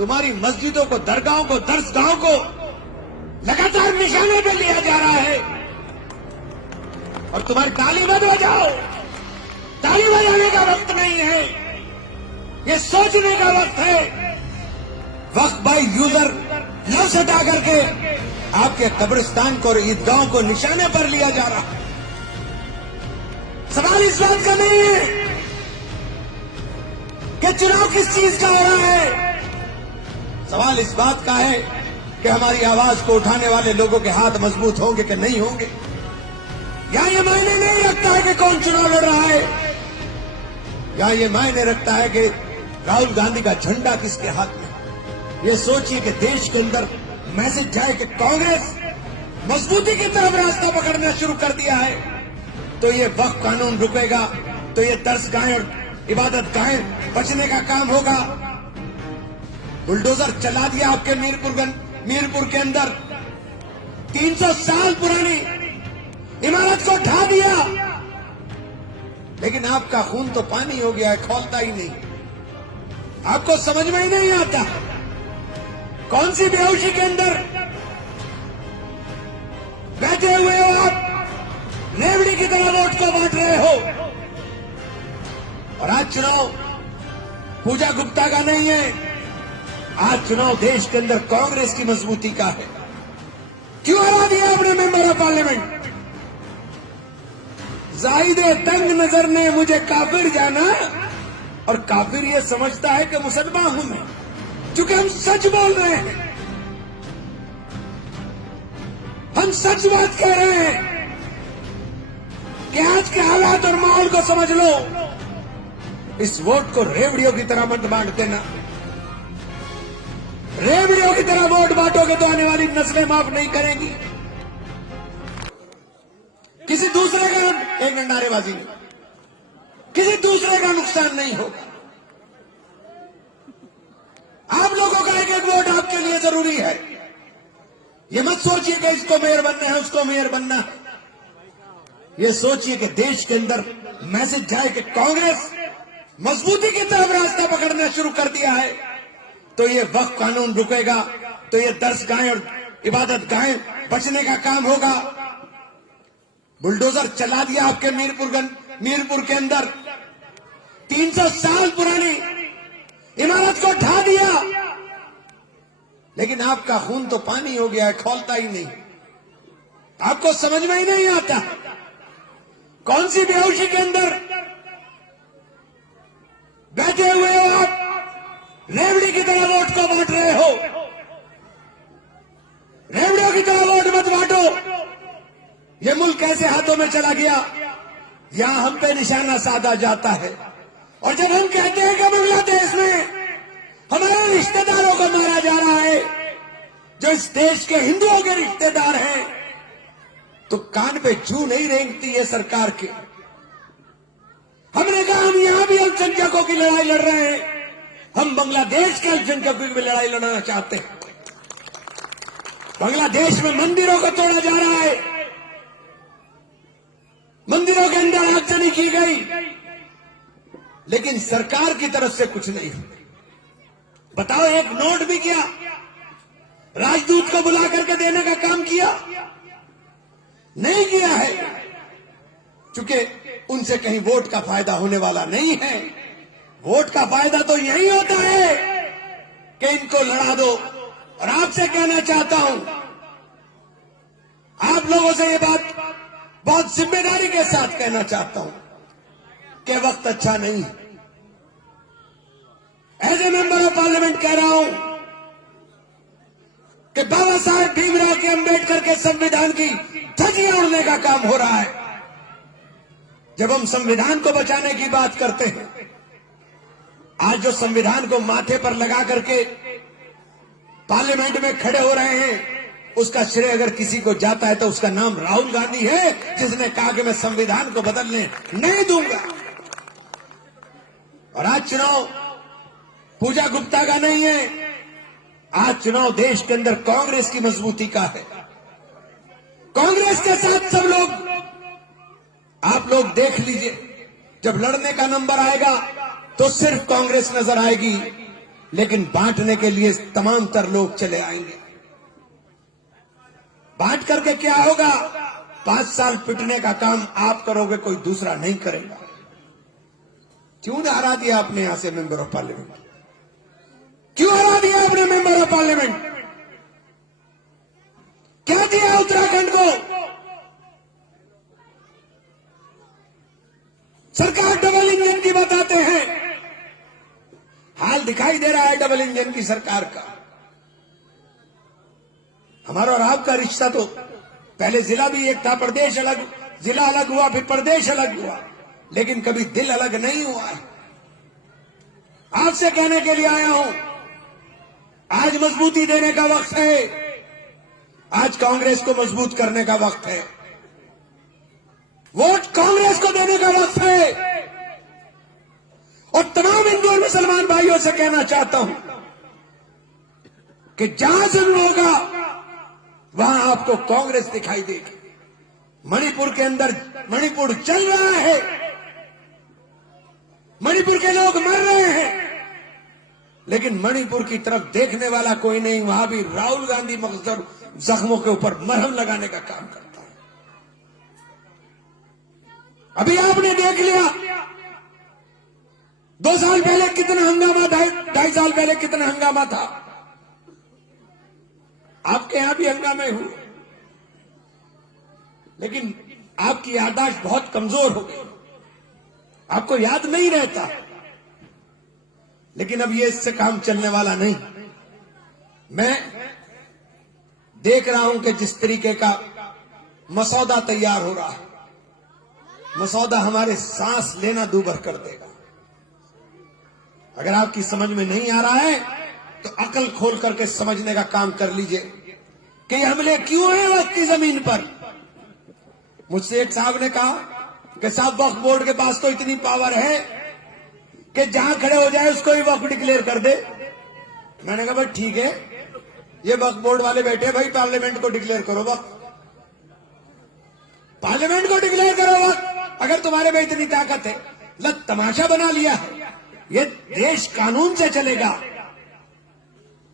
तुम्हारी मस्जिदों को, दरगाहों को, दरसगाहों को लगातार निशाने पे लिया जा रहा है और तुम्हारी ताली मत बजाओ। ताली बजाने का वक्त नहीं है, ये सोचने का वक्त है। वक्त बाई यूजर लफ्ज हटा करके आपके कब्रिस्तान को और ईदगाहों को निशाने पर लिया जा रहा है। सवाल इस बात का नहीं है कि चुनाव किस चीज का हो रहा है, सवाल इस बात का है कि हमारी आवाज को उठाने वाले लोगों के हाथ मजबूत होंगे कि नहीं होंगे। या ये मायने नहीं रखता है कि कौन चुनाव लड़ रहा है, या ये मायने रखता है कि राहुल गांधी का झंडा किसके हाथ में। ये सोचिए कि देश के अंदर मैसेज जाए कि कांग्रेस मजबूती की तरफ रास्ता पकड़ना शुरू कर दिया है, तो ये वक्फ कानून रुकेगा, तो ये दरसगाहें और इबादत गाहें बचने का काम होगा। बुलडोजर चला दिया आपके मीरपुर के अंदर, 300 साल पुरानी इमारत को ढा दिया, लेकिन आपका खून तो पानी हो गया है, खौलता ही नहीं। आपको समझ में ही नहीं आता कौन सी बेहोशी के अंदर बैठे हुए हो आप, रेवड़ी की तरह वोट को बांट रहे हो। और आज चुनाव पूजा गुप्ता का नहीं है, आज चुनाव देश के अंदर कांग्रेस की मजबूती का है। क्यों हरा दिया अपने मेंबर ऑफ पार्लियामेंट? जाहिदे तंग नजर ने मुझे काफिर जाना, और काफिर ये समझता है कि मुसलमान हूं मैं, क्योंकि हम सच बोल रहे हैं, हम सच बात कह रहे हैं कि आज के हालात और माहौल को समझ लो। इस वोट को रेवड़ियों की तरह मत बांट देना। रेवड़ियों की तरह वोट बांटोगे तो आने वाली नस्लें माफ नहीं करेंगी। किसी दूसरे का, एक मिनट नारेबाजी नहीं, किसी दूसरे का नुकसान नहीं होगा। आप लोगों का एक एक वोट आपके लिए जरूरी है। ये मत सोचिए कि इसको मेयर बनना है, उसको मेयर बनना है। ये सोचिए कि देश के अंदर मैसेज जाए कि कांग्रेस मजबूती की तरफ रास्ता पकड़ना शुरू कर दिया है, तो ये वक्फ कानून रुकेगा, तो ये दरसगाहें और इबादत गाहें बचने का काम होगा। बुलडोजर चला दिया आपके मीरपुर के अंदर, 300 साल पुरानी इमारत को ढा दिया, लेकिन आपका खून तो पानी हो गया है, खौलता ही नहीं। आपको समझ में ही नहीं आता कौन सी बेहोशी के अंदर बैठे हुए हो आप, रेवड़ी की तरह वोट को बांट रहे हो। रेवड़ियों की तरह वोट मत बांटो। ये मुल्क कैसे हाथों में चला गया, यहां हम पे निशाना साधा जाता है। और जब हम कहते हैं कि बांग्लादेश में हमारे रिश्तेदारों को मारा जा रहा है, जो इस देश के हिंदुओं के रिश्तेदार हैं, तो कान पे जू नहीं रेंगती है सरकार के। हमने कहा हम यहां भी अल्पसंख्यकों की लड़ाई लड़ रहे हैं, हम बांग्लादेश के अल्पसंख्यकों की भी लड़ाई लड़ना चाहते हैं। बांग्लादेश में मंदिरों को तोड़ा जा रहा है, मंदिरों के अंदर आगजनी की गई, लेकिन सरकार की तरफ से कुछ नहीं। बताओ, एक नोट भी किया, राजदूत को बुला करके देने का काम किया? नहीं किया है, क्योंकि उनसे कहीं वोट का फायदा होने वाला नहीं है। वोट का फायदा तो यही होता है कि इनको लड़ा दो। और आपसे कहना चाहता हूं, आप लोगों से ये बात बहुत जिम्मेदारी के साथ कहना चाहता हूं कि वक्त अच्छा नहीं है। As a member of parliament कह रहा हूं कि बाबा साहेब भीमराव के अंबेडकर के संविधान की धज्जियां उड़ने का काम हो रहा है। जब हम संविधान को बचाने की बात करते हैं, आज जो संविधान को माथे पर लगा करके पार्लियामेंट में खड़े हो रहे हैं, उसका श्रेय अगर किसी को जाता है तो उसका नाम राहुल गांधी है, जिसने कहा कि मैं संविधान को बदलने नहीं दूंगा। और आज चुनाव पूजा गुप्ता का नहीं है, आज चुनाव देश के अंदर कांग्रेस की मजबूती का है। कांग्रेस के साथ सब लोग, आप लोग देख लीजिए, जब लड़ने का नंबर आएगा तो सिर्फ कांग्रेस नजर आएगी। लेकिन बांटने के लिए तमाम तर लोग चले आएंगे। बांट करके क्या होगा? 5 साल पिटने का काम आप करोगे, कोई दूसरा नहीं करेगा। क्यों हरा दिया आपने यहां से मेंबर ऑफ पार्लियामेंट? क्यों हरा दिया आपने मेंबर ऑफ पार्लियामेंट? क्या दिया उत्तराखंड को? सरकार डबल इंजन की बताते हैं, हाल दिखाई दे रहा है डबल इंजन की सरकार का। हमारा और आपका रिश्ता तो पहले जिला भी एक था, प्रदेश अलग, जिला अलग हुआ, फिर प्रदेश अलग हुआ, लेकिन कभी दिल अलग नहीं हुआ है। आपसे कहने के लिए आया हूं, आज मजबूती देने का वक्त है, आज कांग्रेस को मजबूत करने का वक्त है, वोट कांग्रेस को देने का वक्त है। और तमाम हिंदू और मुसलमान भाइयों से कहना चाहता हूं कि जहां जुल्म होगा वहां आपको कांग्रेस दिखाई देगी। मणिपुर के अंदर मणिपुर चल रहा है, मणिपुर के लोग मर रहे हैं, लेकिन मणिपुर की तरफ देखने वाला कोई नहीं। वहां भी राहुल गांधी मकसद जख्मों के ऊपर मरहम लगाने का काम करता है। अभी आपने देख लिया 2 साल पहले कितना हंगामा, 2.5 साल पहले कितना हंगामा था। आपके यहां भी हंगामे हुए, लेकिन आपकी याददाश्त बहुत कमजोर हो गई, आपको याद नहीं रहता। लेकिन अब ये इससे काम चलने वाला नहीं। मैं देख रहा हूं कि जिस तरीके का मसौदा तैयार हो रहा है, मसौदा हमारे सांस लेना दूभर कर देगा। अगर आपकी समझ में नहीं आ रहा है तो अकल खोल करके समझने का काम कर लीजिए कि ये हमले क्यों हैं वक्त की जमीन पर। मुझसे एक साहब ने कहा कि साहब वक्फ बोर्ड के पास तो इतनी पावर है कि जहां खड़े हो जाए उसको ही वक्फ डिक्लेयर कर दे। मैंने कहा भाई ठीक है, ये वक्फ बोर्ड वाले बैठे, भाई पार्लियामेंट को डिक्लेयर करो वक्फ, पार्लियामेंट को डिक्लेयर करो वक्फ, अगर तुम्हारे में इतनी ताकत है। लग तमाशा बना लिया है। ये देश कानून से चलेगा,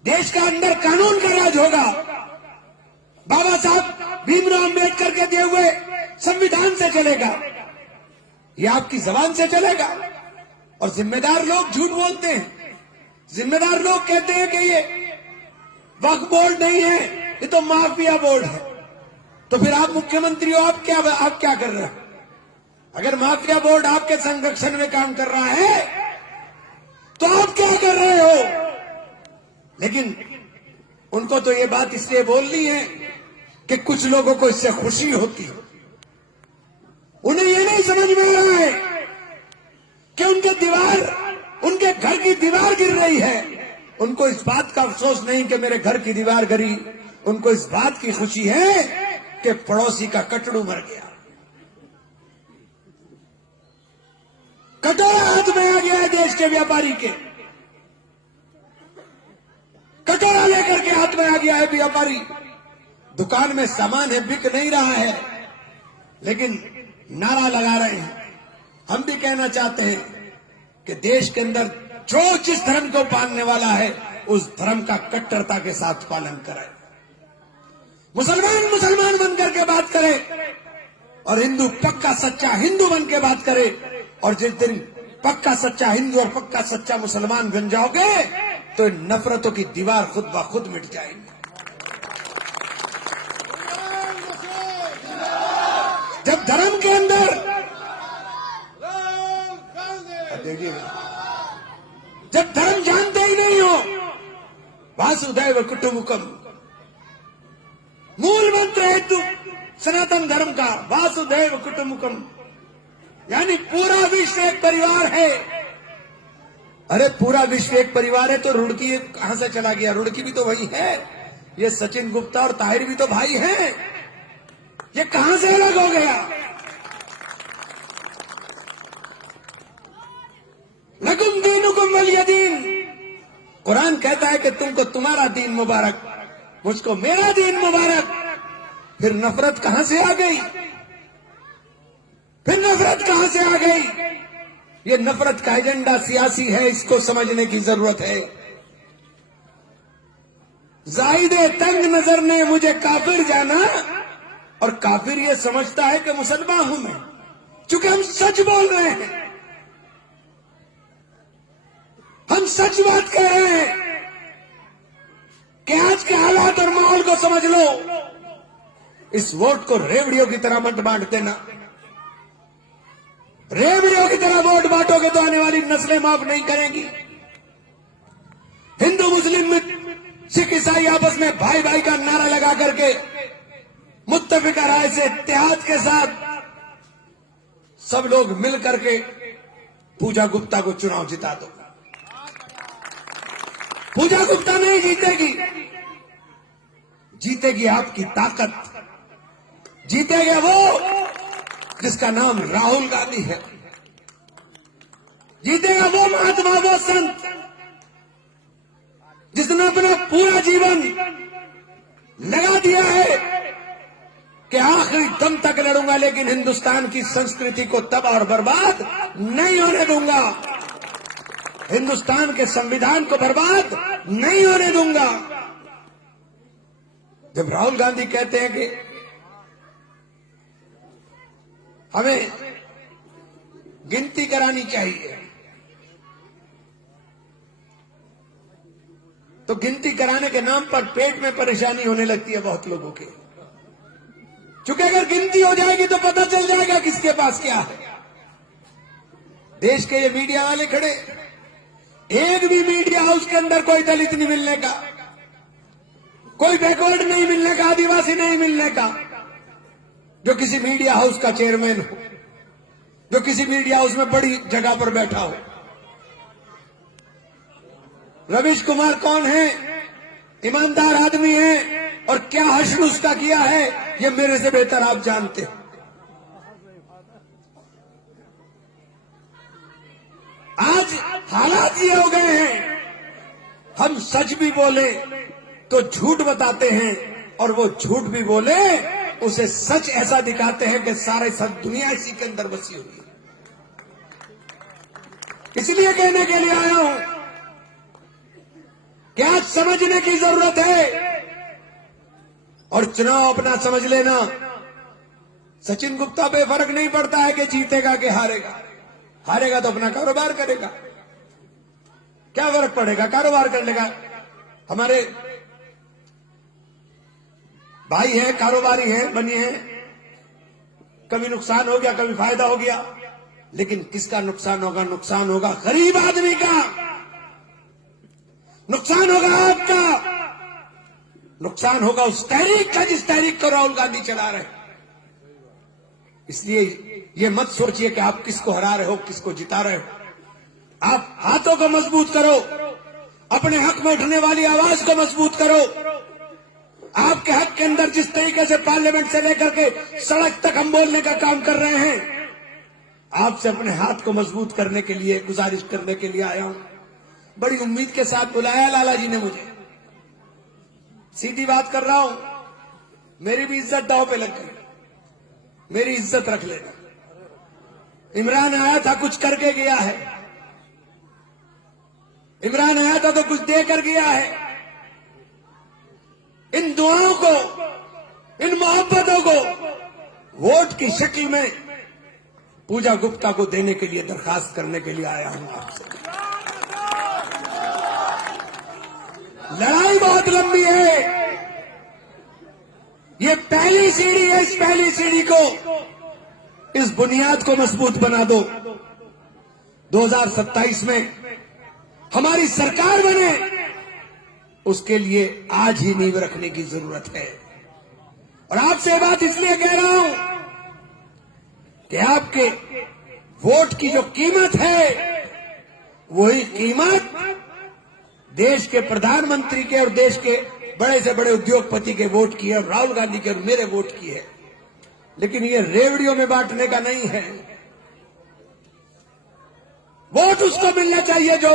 देश का अंदर कानून का राज होगा। बाबा साहब भीमराव अंबेडकर के दिए हुए संविधान से चलेगा, ये आपकी जबान से चलेगा। और जिम्मेदार लोग झूठ बोलते हैं, जिम्मेदार लोग कहते हैं कि ये वक्फ बोर्ड नहीं है, ये तो माफिया बोर्ड है। तो फिर आप मुख्यमंत्री हो, आप क्या कर रहे हैं? अगर माफिया बोर्ड आपके संरक्षण में काम कर रहा है तो आप क्या कर रहे हो? लेकिन उनको तो ये बात इसलिए बोलनी है कि कुछ लोगों को इससे खुशी होती है। उन्हें ये नहीं समझ में आ रहा है कि उनके घर की दीवार गिर रही है। उनको इस बात का अफसोस नहीं कि मेरे घर की दीवार गिरी, उनको इस बात की खुशी है कि पड़ोसी का कटड़ू मर गया। कटोरा हाथ में आ गया है देश के व्यापारी के, कटोरा लेकर के हाथ में आ गया है व्यापारी। दुकान में सामान है, बिक नहीं रहा है, लेकिन नारा लगा रहे हैं। हम भी कहना चाहते हैं कि देश के अंदर जो जिस धर्म को पालने वाला है उस धर्म का कट्टरता के साथ पालन करे। मुसलमान बन करके बात करे और हिंदू पक्का सच्चा हिंदू बन के बात करे। और जिस दिन पक्का सच्चा हिंदू और पक्का सच्चा मुसलमान बन जाओगे तो नफरतों की दीवार खुद ब खुद मिट जाएगी। जब धर्म के अंदर जब धर्म जानते ही नहीं हो, वासुदैव कुटुंबकम मूल मंत्र है हिंदू सनातन धर्म का, वासुदैव कुटुंबकम, यानी पूरा विश्व एक परिवार है। अरे पूरा विश्व एक परिवार है तो रुड़की कहां से चला गया? रुड़की भी तो वही है, ये सचिन गुप्ता और ताहिर भी तो भाई हैं, ये कहां से अलग हो गया? लकुम दीनुकुम वलिय दीन, कुरान कहता है कि तुमको तुम्हारा दीन मुबारक, मुझको मेरा दीन मुबारक। फिर नफरत कहां से आ गई? फिर नफरत कहां से आ गई? ये नफरत का एजेंडा सियासी है, इसको समझने की जरूरत है। जाहिदे तंग नजर ने मुझे काफिर जाना, और काफिर ये समझता है कि मुसलमान हूं मैं, चूंकि हम सच बोल रहे हैं, हम सच बात कह रहे हैं कि आज के हालात और माहौल को समझ लो। इस वोट को रेवड़ियों की तरह मत बांट देना। रेवड़ियों की तरह वोट बांटोगे तो आने वाली नस्लें माफ नहीं करेंगी। हिंदू मुस्लिम में सिख ईसाई आपस में भाई भाई का नारा लगा करके मुत्तफिका राय से इत्तेहाद के साथ सब लोग मिल करके पूजा गुप्ता को चुनाव जिता दो। पूजा गुप्ता नहीं जीतेगी, जीतेगी आपकी ताकत, जीतेगा वो जिसका नाम राहुल गांधी है, जीतेगा वो महात्मा, वो संत जिसने अपना पूरा जीवन लगा दिया है कि आखिरी दम तक लड़ूंगा, लेकिन हिंदुस्तान की संस्कृति को तबाह और बर्बाद नहीं होने दूंगा, हिंदुस्तान के संविधान को बर्बाद नहीं होने दूंगा। जब राहुल गांधी कहते हैं कि हमें गिनती करानी चाहिए, तो गिनती कराने के नाम पर पेट में परेशानी होने लगती है बहुत लोगों के, क्योंकि अगर गिनती हो जाएगी तो पता चल जाएगा किसके पास क्या है। देश के ये मीडिया वाले खड़े, एक भी मीडिया हाउस के अंदर कोई दलित नहीं मिलने का, कोई बैकवर्ड नहीं मिलने का, आदिवासी नहीं मिलने का, जो किसी मीडिया हाउस का चेयरमैन हो, जो किसी मीडिया हाउस में बड़ी जगह पर बैठा हो। रवीश कुमार कौन है? ईमानदार आदमी है, और क्या हश्र उसका किया है ये मेरे से बेहतर आप जानते हैं। आज हालात ये हो गए हैं, हम सच भी बोले तो झूठ बताते हैं, और वो झूठ भी बोले उसे सच ऐसा दिखाते हैं कि सारे सब दुनिया इसी के अंदर बसी हुई है। इसलिए कहने के लिए आया हूं कि आज समझने की जरूरत है, और चुनाव अपना समझ लेना। सचिन गुप्ता पे फर्क नहीं पड़ता है कि जीतेगा कि हारेगा, हारेगा तो अपना कारोबार करेगा, क्या फर्क पड़ेगा, कारोबार कर लेगा। हमारे भाई है, कारोबारी है, बनी है, कभी नुकसान हो गया, कभी फायदा हो गया, लेकिन किसका नुकसान होगा? नुकसान होगा गरीब आदमी का, नुकसान होगा आपका, नुकसान होगा उस तहरीक का जिस तहरीक को राहुल गांधी चला रहे। इसलिए ये मत सोचिए कि आप किसको हरा रहे हो, किसको जिता रहे हो। आप हाथों को मजबूत करो, अपने हक में उठने वाली आवाज को मजबूत करो। आपके हक के अंदर जिस तरीके से पार्लियामेंट से लेकर के सड़क तक हम बोलने का काम कर रहे हैं, आपसे अपने हाथ को मजबूत करने के लिए, गुजारिश करने के लिए आया हूं। बड़ी उम्मीद के साथ बुलाया लाला जी ने मुझे, सीधी बात कर रहा हूं, मेरी भी इज्जत दांव पे लग गई, मेरी इज्जत रख लेना। इमरान आया था, कुछ करके गया है, इमरान आया था तो कुछ देकर गया है। इन दुआओं को, इन मोहब्बतों को वोट की शक्ल में पूजा गुप्ता को देने के लिए दरखास्त करने के लिए आया हूं आपसे। लड़ाई बहुत लंबी है, ये पहली सीढ़ी है, इस पहली सीढ़ी को, इस बुनियाद को मजबूत बना दो। 2027 में हमारी सरकार बने, उसके लिए आज ही नींव रखने की जरूरत है। और आपसे बात इसलिए कह रहा हूं कि आपके वोट की जो कीमत है, वही कीमत देश के प्रधानमंत्री के और देश के बड़े से बड़े उद्योगपति के वोट की है, और राहुल गांधी के और मेरे वोट की है। लेकिन ये रेवड़ियों में बांटने का नहीं है। वोट उसको मिलना चाहिए जो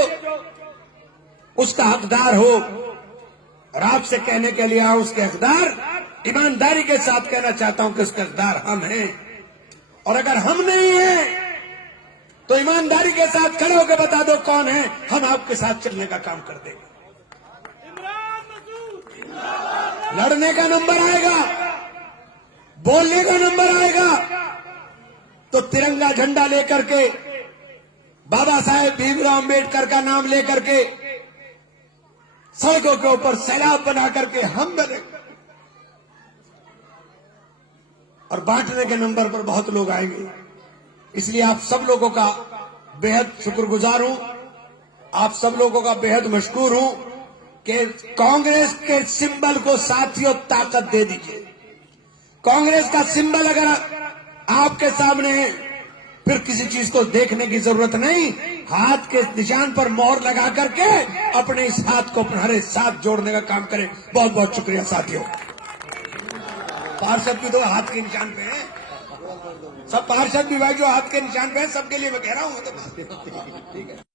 उसका हकदार हो, और आपसे कहने के लिए आऊं, उसके हकदार, ईमानदारी के साथ कहना चाहता हूं कि उसके हकदार हम हैं। और अगर हम नहीं हैं तो ईमानदारी के साथ खड़े होकर बता दो कौन है, हम आपके साथ चलने का काम कर देंगे। लड़ने का नंबर आएगा, बोलने का नंबर आएगा, तो तिरंगा झंडा लेकर के, बाबा साहेब भीमराव अम्बेडकर का नाम लेकर के सड़कों के ऊपर सैलाब बना करके हम बने। और बांटने के नंबर पर बहुत लोग आएंगे। इसलिए आप सब लोगों का बेहद शुक्रगुजार हूं, आप सब लोगों का बेहद मशकूर हूं कि कांग्रेस के सिंबल को साथियों ताकत दे दीजिए। कांग्रेस का सिंबल अगर आपके सामने है, फिर किसी चीज को देखने की जरूरत नहीं, हाथ के निशान पर मोहर लगा करके अपने इस हाथ को हमारे साथ जोड़ने का काम करें। बहुत बहुत शुक्रिया साथियों। पार्षद भी तो हाथ के निशान पे हैं, सब पार्षद भी भाई जो हाथ के निशान पे हैं, सबके लिए मैं कह रहा हूं। तो ठीक है।